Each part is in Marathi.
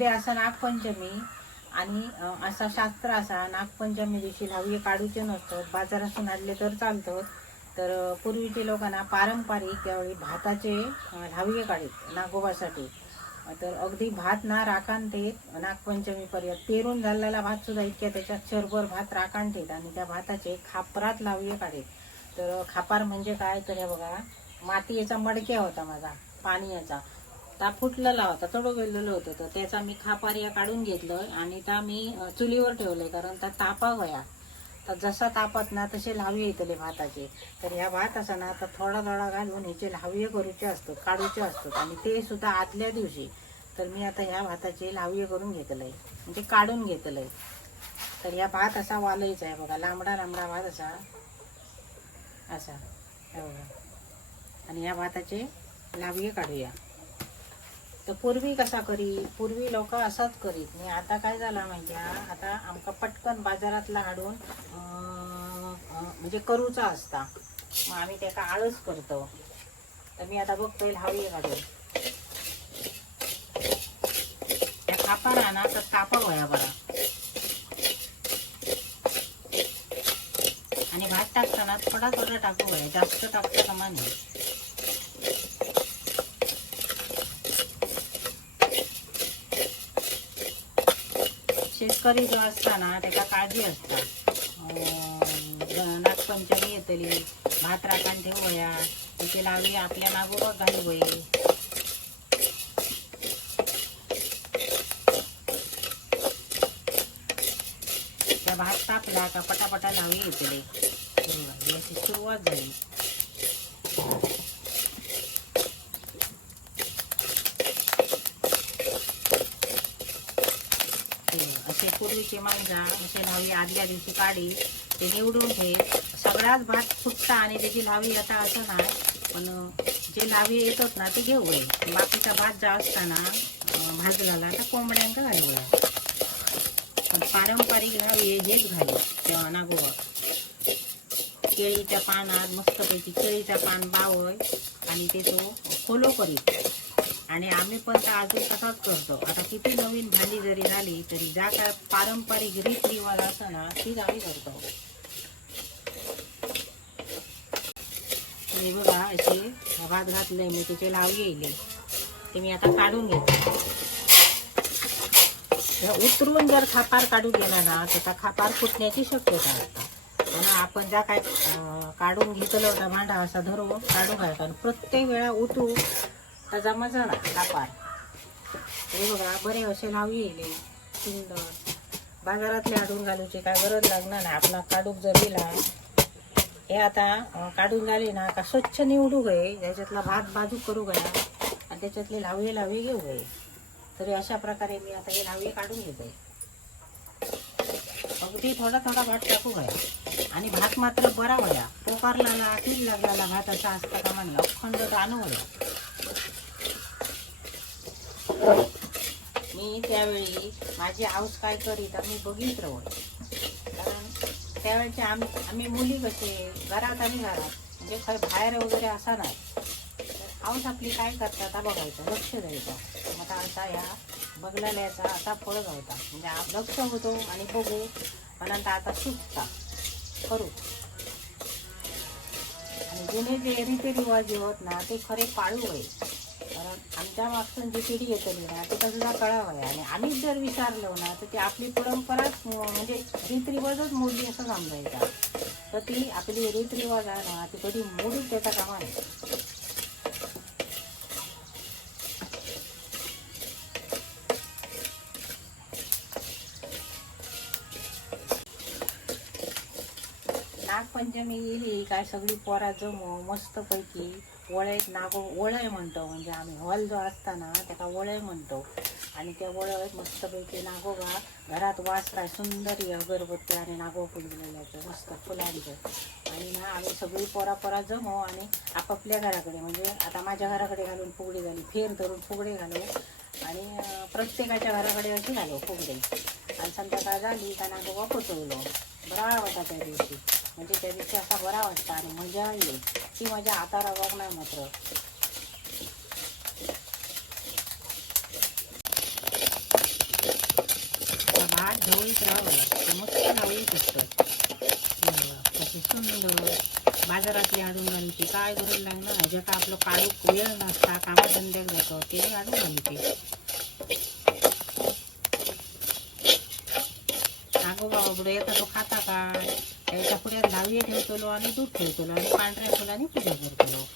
उद्या असा नागपंचमी आणि असा शास्त्र असा नागपंचमी दिवशी लावये काढूचे नसतात बाजारातून आणले तर चालतं. तर पूर्वीचे लोकांना पारंपरिक त्यावेळी भाताचे लावये काढत नागोबासाठी. तर अगदी भात ना राखाण ते नागपंचमीपर्यंत पेरून झालेला भात सुद्धा इतक्या त्याच्यात शरभर भात राखाण ठेत आणि त्या भाताचे खापरात लावये काढेत तर खापार म्हणजे काय? तर हे बघा मातीचा मडक्या होता माझा पाणी याचा ता फुटलेला होता थोडं गेलेलं होतं. तर त्याचा मी खापारिया काढून घेतलं आणि त्या मी चुलीवर ठेवलंय कारण त्या तापा गया तर जसा तापत ना तसे लावी येतले भाताचे. तर ह्या भात असा ना तर थोडा थोडा घालून ह्याचे लावये करूचे असतात काढूचे असतात आणि ते सुद्धा आदल्या दिवशी. तर मी आता ह्या भाताचे लावये करून घेतलंय. म्हणजे काढून घेतलंय. तर ह्या भात असा वालायचा आहे बघा लांबडा लांबडा भात असा. असा. हे बघा. आणि ह्या भाताचे लावये काढूया. तर पूर्वी कसा करी पूर्वी लोक असंच करीत. आणि आता काय झाला माहिती आता आमका पटकन बाजारातला हाडून म्हणजे करूचा असता. मग आम्ही त्याका आळस करतो. तर मी आता बघतोय लावये काढून. त्या कापारा ना तर कापा वया बरा. आणि भात टाकताना थोडा थोडा टाकू वया जास्त टाकता कमा नाही शेतकरी जो असता ना त्याका काळजी असता. नागपंचमी येतली भात राखण ठेवूया तिथे लावी आपल्या नागोबा घालू होई त्या भात तापला का पटापटा लावी येतले. अशी सुरुवात झाली ते असे मांजा असे लावी आदल्या दिवशी काढी ते निवडून घे. सगळाच भात फुटता आणि त्याची लावी आता असं ना पण जे लावी येतात ना ते घेऊ होय बाकीचा भात जा असताना अं, भाजलेला तर कोंबड्यांका घालू पण पारंपरिक लावी हेच घालू तेव्हा नागोबा केळीच्या पानात मस्तपैकी केळीचा पान बावय आणि ते तो खोलो करीत. आणि आम्ही पण तर अजून तसाच करतो. आता किती नवीन भांडी जरी झाली तरी ज्या काय पारंपरिक रीतरिवाज असं ना तीच आम्ही करतो. हे बघा असे भात घातले मी त्याचे लावी येईल. ते मी आता काढून घेते. उतरून जर खापार काढून गेला ना तर त्या खापार फुटण्याची शक्यता असते. आपण ज्या काय अं, काढून घेतलं होता भांडा असा धरून काढून घालतो. आणि प्रत्येक वेळा उतरू त्याचा मजा ना कापार? हे बघा बरे असे लावी येईल सुंदर. बाजारातले हाडून घालूची काय गरज लागणार ना आपला काढूक जर दिला हे आता काढून झाले ना का स्वच्छ निवडू गये त्याच्यातला भात बाजू करू गया आणि त्याच्यातले लावये लावे घेऊ गये तरी अशा प्रकारे मी आता हे लावये काढून घेते. अगदी थोडा थोडा भात टाकू गया आणि भात मात्र बरा वया पोकारला कीड लागला भात असा असता का म्हणलं अखंड रानू वया मी त्यावेळी माझी आऊस काय करीत आम्ही मी बघित राहू कारण त्यावेळचे आम्ही आम्ही मुली कसे घरात आणि घरात म्हणजे खरं बाहेर वगैरे असा नाही तर आऊस आपली काय करतात आता बघायचं लक्ष द्यायचं. आता असा ह्या बघलेल्याचा असा फळ गावता. म्हणजे आप- लक्ष होतो आणि बघू पण आता आता सुटता. करू. आणि जुने जे रीतिरिवाज जे होत ना ते खरे पाळू आहे आमच्या मागसून जी पिढी येतली ना ते कसला कळावं आणि आम्हीच जर विचारलो ना तर ती आपली परंपराच म्हणजे रीतरिवाजच मोडली असं समजायचा. तर ती आपली रीतरिवाज आहे ना ती कधी मोडूच त्याचा कामा नाही नागपंचमी येईल काय सगळी पोरा जमो मस्तपैकी. वळयत नागो वळय म्हणतो. म्हणजे आम्ही हॉल जो असता ना त्याला वळय म्हणतो. आणि त्या वळयत मस्तपैकी नागोबा घरात वास काय सुंदर अगरबत्ती आणि नागो फुललेल्याचं मस्त फुलांचं. आणि ना आम्ही सगळी पोरा पोरा जमो आणि आपापल्या घराकडे म्हणजे आता माझ्या घराकडे घालून फुगडी झाली. फेर धरून फुगडे घालू. आणि प्रत्येकाच्या घराकडे अशी घालू फुगडे. आणि संध्याकाळ झाली का नागोबा पोचवलो बरा वाटा त्या दिवशी. म्हणजे त्या दिवशी असा बरा वाटता आणि मजा येईल ती मजा आता रागाव नाही मात्र भात ढवळीत राहावं मस्त ढवळीत असतं. बाजारातली आणून घालते काय करून लागणार? जे का आपलं काळू वेळ नसता कामाधंद्यात जातो ते आणून घालते अगो बाबा येता तो खाता का? याच्यापुढे दहावी ठेवतो आणि दूध ठेवतो आणि पांढऱ्या फुलाने पूजा करतो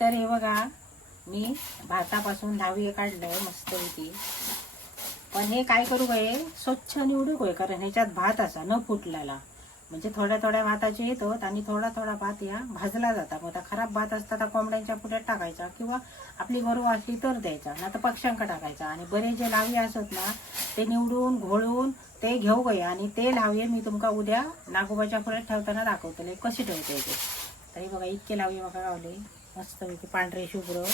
तर हे बघा मी भातापासून दहावी काढलंय मस्त होती पण हे काय करू काय स्वच्छ निवडू काय कारण ह्याच्यात भात असा न फुटलेला. म्हणजे थोड्या थोड्या भाताचे येतात आणि थोडा थोडा भात या भाजला जाता. मग आता खराब भात असता तर कोंबड्यांच्या पुढ्यात टाकायचा किंवा आपली गरू असली तर द्यायचा. ना तर पक्ष्यांका टाकायचा. आणि बरे जे लावी असत ना ते निवडून घोळून ते घेऊ गये आणि ते लावये मी तुमका उद्या नागोबाच्या पुढ्यात ठेवताना दाखवतले. कशी ठेवते ते तरी बघा इतके लावये बघा गावले. मस्त पैकी पांढरे शुभ्र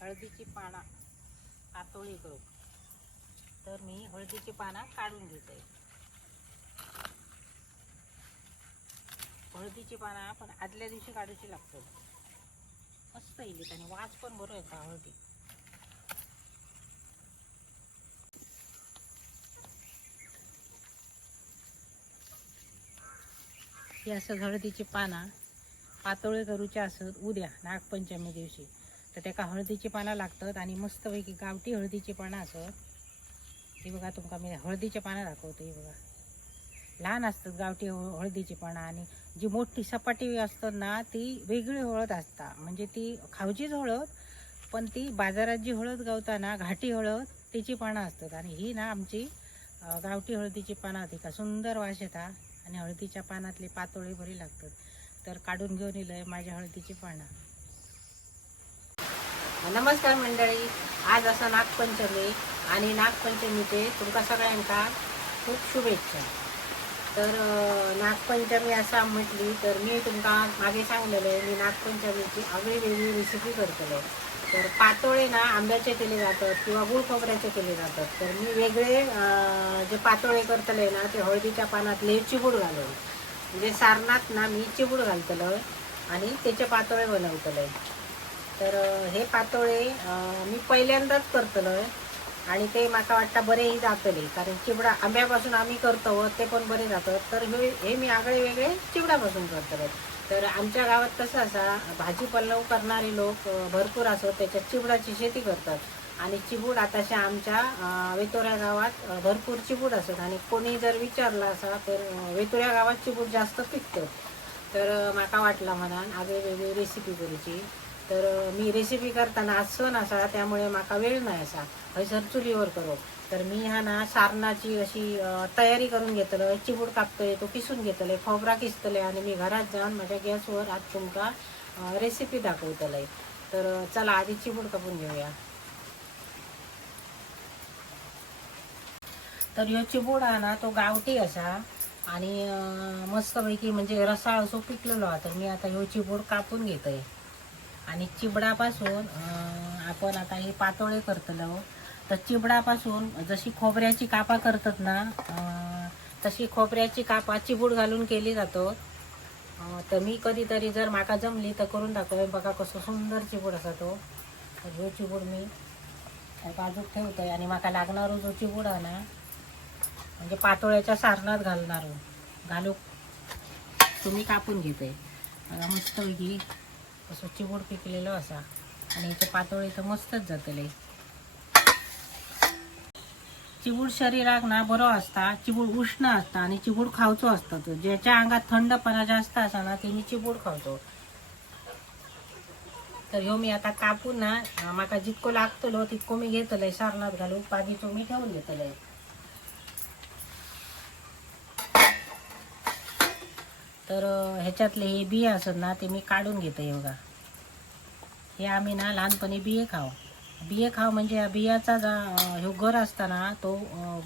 हळदीची पाना. पातोळी करू. तर मी हळदीची पाना काढून घेते. हळदीची पाना आपण आदल्या दिवशी काढूची लागतो मस्त येईल आणि वास पण बरं येतो हळदी. ही असं हळदीची पाना पातोळे करूची असत उद्या नागपंचमी दिवशी. तर त्याका हळदीची पानं लागतात आणि मस्तपैकी गावठी हळदीची पानं असत ही बघा तुमका मी हळदीची पानं दाखवते ही बघा. लहान असतात गावठी हळदीची पानं आणि जी मोठी सपाटी असतात ना ती वेगळी हळद असता. म्हणजे ती खावचीच हळद पण ती बाजारात जी हळद गावताना घाटी हळद त्याची पानं असतात. आणि ही ना आमची गावठी हळदीची पानं होती. का सुंदर वास येतात आणि हळदीच्या पानातले पातोळे बरी लागतात. तर काढून घेऊन येलंय माझ्या हळदीची पानं. नमस्कार मंडळी आज असं नागपंचमी आणि नागपंचमीचे तुमका सगळ्यांका खूप शुभेच्छा. तर नागपंचमी असा म्हटली तर मी तुमका मागे सांगलेलं मी नागपंचमीची आगळी वेगळी रेसिपी करतलो तर पातोळे ना आंब्याचे केले जातात किंवा गुळ खोबऱ्याचे केले जातात. तर मी वेगळे जे पातोळे करतले ना ते हळदीच्या पानातले चिबूड घालून म्हणजे सारणात ना मी चिबूड घालतलं आणि त्याचे पातोळे बनवतले. तर हे पातोळे मी पहिल्यांदाच करतलोय. आणि ते म्हाका वाटतं बरेही जातले. कारण चिवडा आंब्यापासून आम्ही करतो ते पण बरे जातात. तर हे हे मी आगळे वेगळे चिवडापासून करतलो तर आमच्या गावात कसं असा भाजी पल्लव करणारे लोक भरपूर असत त्याच्यात चिवडाची शेती करतात. आणि चिबूड आताशा आमच्या वेतोऱ्या गावात भरपूर चिबूड असत आणि कोणी जर विचारला असा तर वेतोऱ्या गावात चिबूड जास्त पिकतं. तर माका वाटला म्हणा आगळी वेगळी रेसिपी करूची. तर मी रेसिपी करताना आज सण असा त्यामुळे माका वेळ नाही असा. हयसर चुलीवर करू. तर मी हा ना सारणाची अशी तयारी करून घेतलं. चिबूड कापतले तो किसून घेतले खोबरा किसतले आणि मी घरात जाऊन माझ्या गॅसवर आज तुमका रेसिपी दाखवतलंय. तर चला आधी चिबूड कापून घेऊया. तर ह्यो चिबूड हा ना तो गावठी असा आणि मस्तपैकी म्हणजे रसाळ असो पिकलेलो हा. तर मी आता ह्यो चिबूड कापून घेतोय. आणि चिबडापासून आपण आता हे पातोळे करतलो. तर चिबडापासून जशी खोबऱ्याची कापा करतात ना तशी खोबऱ्याची कापा चिबूड घालून केली जातो. तर मी कधीतरी जर माका जमली तर करून दाखवे बघा कसं सुंदर चिबूड असा तो. ह्यो चिबूड मी बाजूक ठेवतोय आणि माका लागणारो जो चिबूड आहे ना म्हणजे पातोळ्याच्या सारणात घालणार. घालू तुम्ही कापून घेते. मस्तपैकी असं चिबूड पिकलेलं असा. आणि याचे पातोळे तर मस्तच जातले चिबूड शरीराक ना बरो असता चिबूड उष्ण असता आणि चिबूड खावचो असता तो. ज्याच्या अंगात थंडपणा जास्त असा ना तेनी चिबूड खावचो. तर ह्यो मी आता कापून ना म्हाका माका जितको लागतलो तितको मी घेतलंय. सारणात घालून पाणी मी ठेवून घेतलंय. तर ह्याच्यातले हे बिये असत ना ते मी काढून घेते हे बघा हे आम्ही ना लहानपणी बिये खाव बिये खाव म्हणजे या बियाचा जा ह्यो गर असता ना तो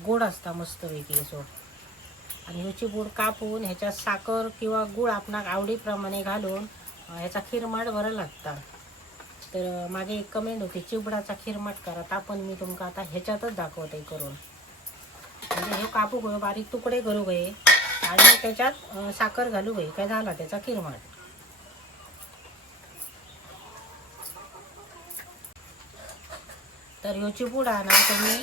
गोड असता मस्तपैकी असो. आणि ह्याची बूड कापून ह्याच्यात साखर किंवा गुळ आपणाक आवडीप्रमाणे घालून ह्याचा खिरमाट बरं लागता. तर मागे एक कमेंट होती चिबडाचा खिरमाट करा तापण मी तुमका आता ह्याच्यातच दाखवते करून. म्हणजे हे कापू गयो बारीक तुकडे करू गये आणि त्याच्यात साखर घालू भाई काय झाला त्याचा किरमाट तर ह्यो चिपूड ना तुम्ही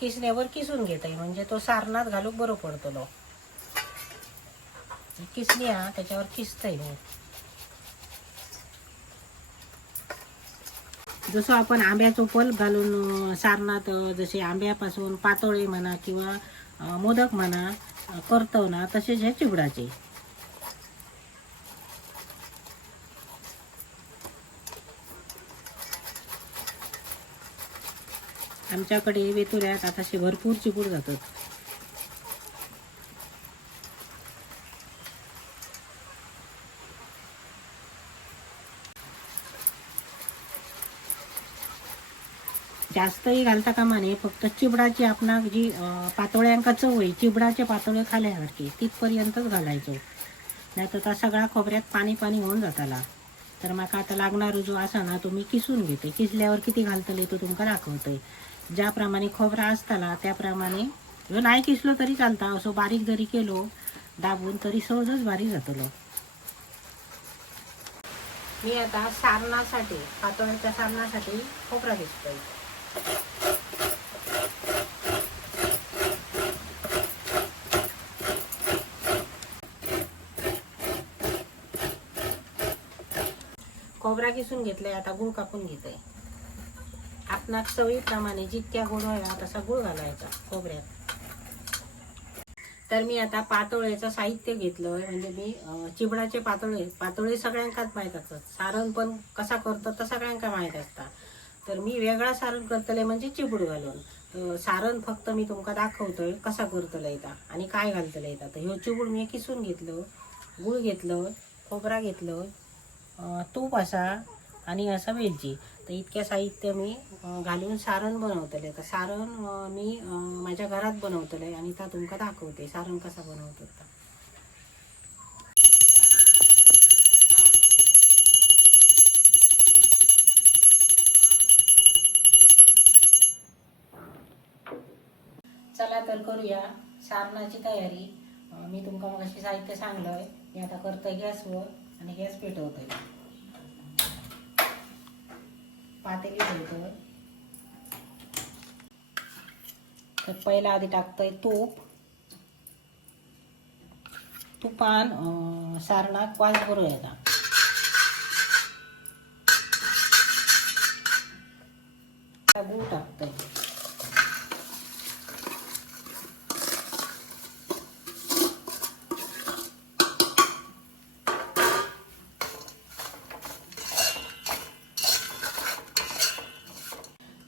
किसण्यावर किसून घेताय म्हणजे तो सारणात घालूक बरो पडतलो. किसणी हा त्याच्यावर किसतय मी जसं आपण आंब्याचो पल्प घालून अं, सारणात जसे आंब्यापासून पातोळे म्हणा किंवा मोदक म्हणा करतो ना. तसेच हे चिबडाचे आमच्याकडे वेतुऱ्यात आता भरपूर चिपूड जातात. जास्तही घालता कामा नये. फक्त चिबडाची आपणाक जी पातोळ्यांका चव आहे चिबडाचे पातोळे खाल्यासारखी तिथपर्यंतच घालायचो. नाही तर त्या सगळा खोबऱ्यात पाणी पाणी होऊन जाताला. तर माका आता लागणार जो असा ना तो मी किसून घेते. किसल्यावर किती घालतले तो तुमका दाखवतोय. ज्याप्रमाणे खोबरा असताना त्याप्रमाणे जो नाही किसलो तरी चालता. असो बारीक जरी केलो दाबून तरी सहजच बारीक जातलो. मी आता सारणासाठी पातोळ्याच्या सारणासाठी खोबरा दिसतोय खोबरा किसून घेतलाय आता गुळ कापून घेतोय. आपणाक चवीप्रमाणे जितक्या गुळ व्हायला तसा गुळ घालायचा खोबऱ्यात तर मी आता पातोळ्याचं साहित्य घेतलं म्हणजे मी चिबडाचे पातोळे पातोळे सगळ्यांकाच माहीत असतात. सारण पण कसा करतो तर सगळ्यांका माहीत असता तर मी वेगळा सारण करतले म्हणजे चिबूड घालून. सारण फक्त मी तुमका दाखवतोय कसा करतलं येता आणि काय घालतलं येता तर ह्यो चिबूड मी किसून घेतलं गुळ घेतलं खोबरा घेतलं तूप असा आणि असा वेलची. तर इतक्या साहित्य मी घालून सारण बनवतले तर सारण मी माझ्या घरात बनवतले आणि त्या तुमका दाखवते सारण कसा बनवतात. करूया. सारणाची तयारी. मी तुमका मग अशी साहित्य सांगलंय. मी आता करतोय गॅसवर आणि गॅस पेटवतोय. पातेली ठेवतोय तर पहिला आधी टाकतोय तूप. तुपान सारणाक वास बरो येता आता गूळ टाकतोय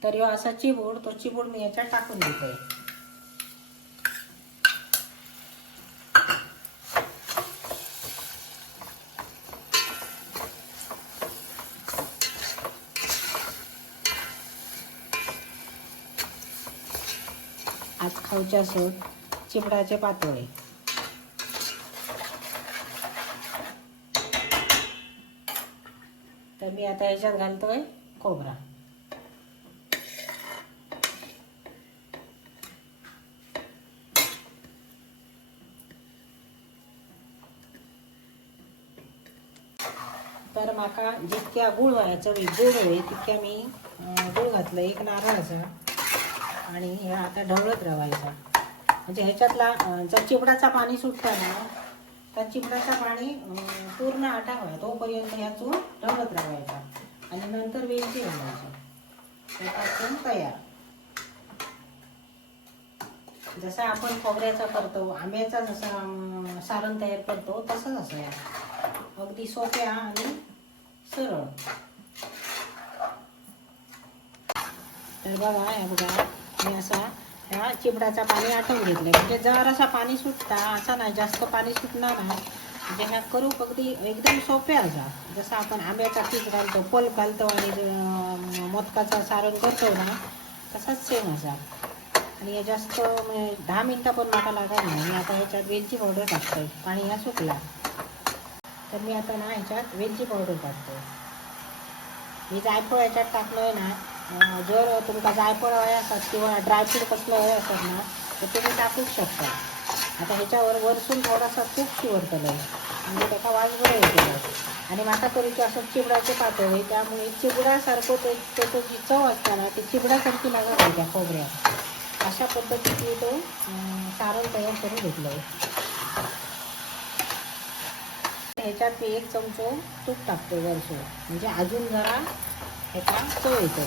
तर ह्यो असा चिबूड तो चिबूड मी याच्यात टाकून देतोय. आज खाऊचे सोड चिबडाचे पातोळे. तर मी आता याच्यात घालतोय खोबरा. माका जितक्या गुळ व्हायचं गोड होईल तितक्या मी गुळ घातलं एक नारळाचा. आणि हे आता ढवळत राहायचा म्हणजे ह्याच्यातला जर चिबडाचा पाणी सुटता ना त्या चिबडाचा पाणी पूर्ण आटा व्हाय तोपर्यंत ह्याचून ढवळत राहायचा आणि नंतर वेलची घालायची. त्यापासून तयार. जसं आपण खोबऱ्याचा करतो आंब्याचा जसा सारण तयार करतो तसंच असं या. अगदी सोप्या आणि सरळ. तर बघा हे बघा मी असा ह्या चिबडाचा पाणी आटवून घेतलं म्हणजे जरासा पाणी सुटता असा नाही जास्त पाणी सुटणार नाही. म्हणजे ह्या करू अगदी एकदम सोप्या असा. जसं आपण आंब्याचा पीक घालतो पोल घालतो आणि मोदकाचा सारण करतो ना तसाच सेम असा. आणि हे जास्त म्हणजे दहा मिनटं पण मला लागत नाही. मी आता ह्याच्यात वेलची पावडर टाकतोय. पाणी ह्या सुकला. तर मी आता ना ह्याच्यात वेलची पावडर टाकतो. मी जायफळ याच्यात टाकलोय ना जर तुमका जायफळ हवे असतात किंवा ड्रायफ्रूट कसलं हवे असतात ना तर तुम्ही टाकूच शकता. आता ह्याच्यावर वरसून थोडासा तूप शिवरतलं म्हणजे त्याचा वास बरं येतो. आणि माका करूचे असं चिबडाचे पातळ आहे त्यामुळे चिबडासारखं ते त्याचं जी चव असताना ती चिबडासारखी लागत आहे त्या खोबऱ्या अशा पद्धतीने तो सारण तयार करून घेतलं आहे ह्याच्यात मी एक चमचो तूप टाकतो वरसो म्हणजे अजून जरा ह्याचा चव येतो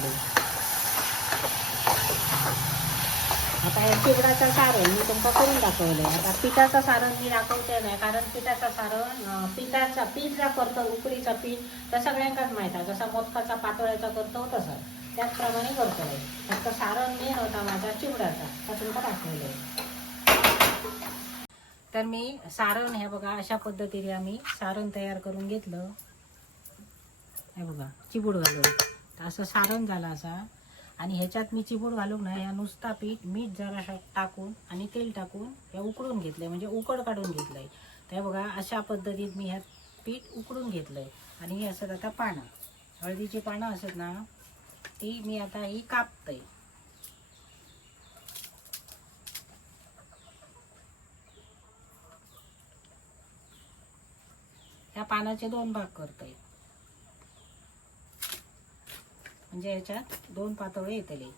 आता हे चिबडाचं सारण मी तुमका करून दाखवलं आता पिठाचं सारण मी दाखवते नाही कारण पिठाचं सारण पिठाचा पीठ जा करतो उकडीचा पीठ तर सगळ्यांकाच माहीत आहे. जसा मोदकाचा पातोळ्याचा करतो तसं. त्याचप्रमाणे करतो फक्त सारण मेन होता माझा चिबडाचा तर तुमका आहे तर मी सारण हे बघा अशा पद्धतीने आम्ही सारण तयार करून घेतलं. हे बघा चिबूड घालून. तर असं सारण झालं असा. आणि ह्याच्यात मी चिबूड घालून ना ह्या नुसता पीठ मीठ जरा टाकून आणि तेल टाकून हे उकडून घेतलंय. म्हणजे उकड काढून घेतलंय. तर बघा अशा पद्धतीत मी ह्यात पीठ उकडून घेतलंय. आणि हे असत आता पानं. हळदीची पानं असत ना ती मी आता ही कापतय. ह्या पानाचे दोन भाग करतोय म्हणजे ह्याच्यात दोन पातोळे येतले.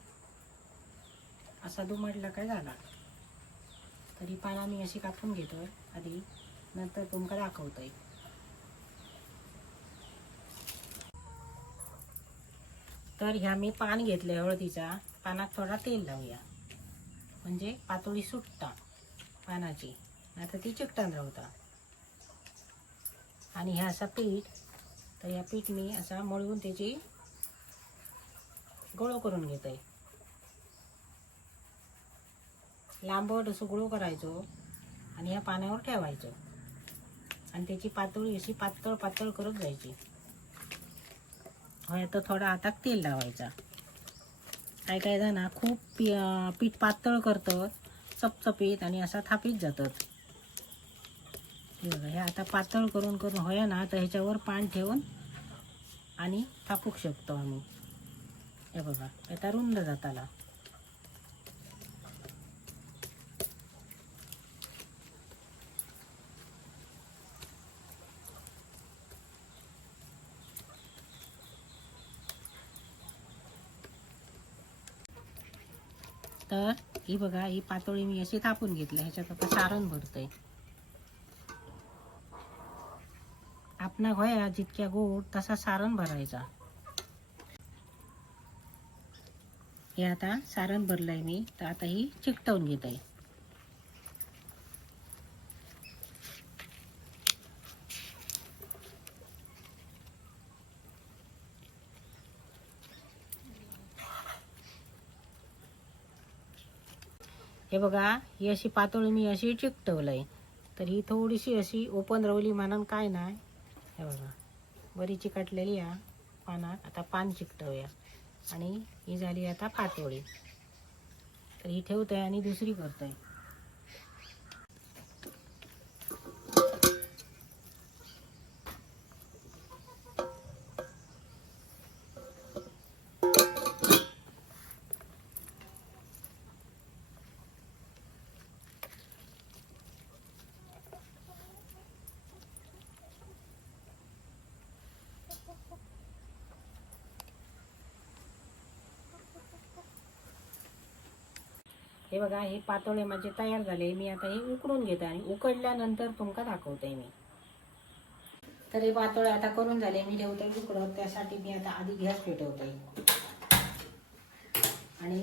असा दुमडला काय झाला? तरी पाना मी अशी कापून घेतोय. आधी नंतर तुमका दाखवतोय. तर ह्या मी पान घेतले हळदीचा. पानात थोडा तेल लावूया. म्हणजे पातोळी सुटता पानाची. आता ती चिकटन राहता आणि ह्या असा पीठ तर या पीठ मी असा मळून त्याची गोळो करून घेत. आहे लांबट असं गोळो करायचो आणि ह्या पाण्यावर ठेवायचो. आणि त्याची पातळी अशी पातळ पातळ करत जायची. होय थोडा हातात तेल लावायचा. काय काय जण खूप पी पीठ पातळ करतात चपचपीत आणि असा थापीत जातात. बघा हे आता पातळ करून करून होया ना तर ह्याच्यावर पान ठेवून आणि थापूक शकतो आम्ही. हे बघा आता रुंद जाताला. तर ही बघा ही पातोळी मी अशी थापून घेतली ह्याच्यात आता सारण भरतंय. आपणा होया जितक्या गोड तसा सारण भरायचा. हे आता सारण भरलंय मी तर आता ही चिकटवून घेत. आहे हे बघा ही अशी पातळी मी अशी चिकटवलंय. तर ही थोडीशी अशी ओपन रवली म्हणून काय नाही. हे बघा. बरी चिकटलेली या पानात आता पान चिकटवूया. आणि ही झाली आता पातोळी. तर ही ठेवतोय आणि दुसरी करतोय. हे बघा हे पातोळे माझे तयार झाले. मी आता हे उकडून घेते आणि उकडल्यानंतर तुमका दाखवते मी. तर हे पातोळे आता करून झाले. मी ठेवते उकडत त्यासाठी मी आता आधी गॅस पेटवते. आणि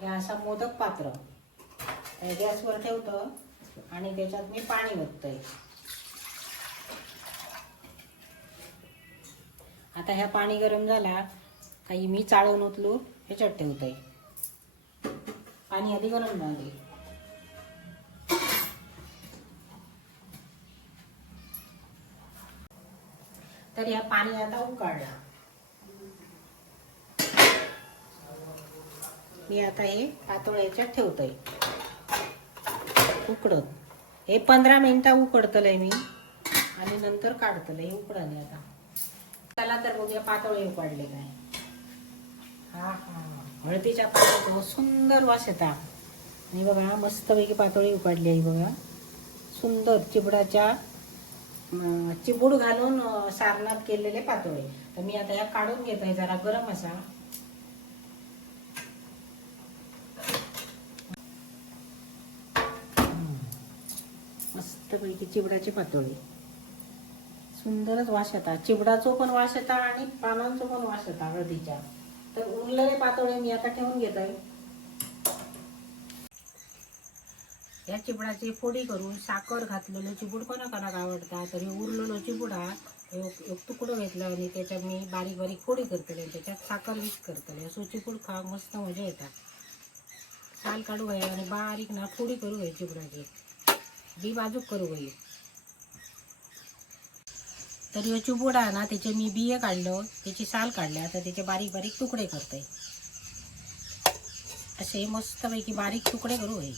हे असा मोदक पात्र. गॅसवर ठेवतं आणि त्याच्यात मी पाणी ओततंय आता ह्या पाणी गरम झाला काही मी चाळून उतलो ह्याच्यात ठेवतंय. पाणी आधी गरम झाले. तर या पाणी आता उकाळला मी आता हे पातोळ्या याच्यात ठेवतोय. उकडत. हे पंधरा मिनिटं उकडतलंय मी. आणि नंतर काढतलंय हे उकडले आता. त्याला तर बघूया पातोळे उकडले काय हा हा. हळदीच्या पाण्यात सुंदर वास येता. आणि बघा मस्तपैकी पातोळी उकडली आहे बघा. सुंदर चिबडाच्या चिबूड घालून सारणात केलेले पातोळे. तर मी आता या काढून घेतोय जरा गरम असा. मस्तपैकी चिबडाची पातोळी. सुंदरच वास येतात चिबडाचो पण वास येतात आणि पानांचो पण वास येतात हळदीच्या. तर उरलेले पातोळे मी आता ठेवून घेतोय. या चिबडाची फोडी करून साखर घातलेलो चिबूड कोणा कोणाक आवडता? तर हे उरलेलो चिबूड हा एक एक तुकडो घेतला आणि त्याच्यात मी बारीक बारीक फोडी करतले त्याच्यात साखर मिक्स करतले. असो चिबूड खा मस्त मजा येतात साल काढू घ्या आणि बारीक ना फोडी करू घ्याय चिबडाची बी बाजूक करू घाई तर ह्यो चिबूड आहे ना त्याचे मी बिये काढलो त्याची साल काढले. आता त्याचे बारीक बारीक तुकडे करते. असे मस्तपैकी बारीक तुकडे करू घ्याय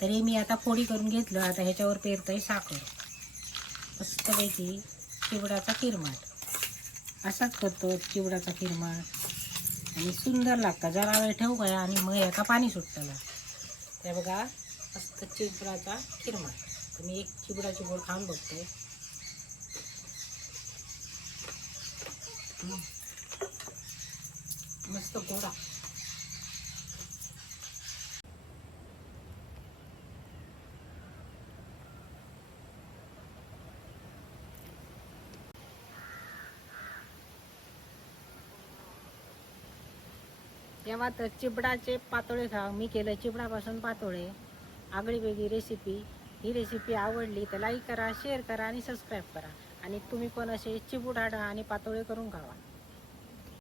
तरी मी आता फोडी करून घेतलं. आता ह्याच्यावर पेरतोय साखर. करायची चिवडाचा किरमाट. असाच करतो चिवडाचा किरमाट. आणि सुंदर लागतं. जरा वेळ ठेवू काय आणि मग एका पाणी सुटतला त्या बघा मस्त चिवडाचा किरमाट. तुम्ही एक चिवडाची बोल खाऊन बघतोय. मस्त गोडा. तेव्हा तर चिबडाचे पातोळे खा. मी केलं चिबडापासून पातोळे. आगळी वेगळी रेसिपी ही रेसिपी आवडली तर लाईक करा शेअर करा आणि सबस्क्राईब करा. आणि तुम्ही पण असे चिबूड हाडा आणि पातोळे करून खावा.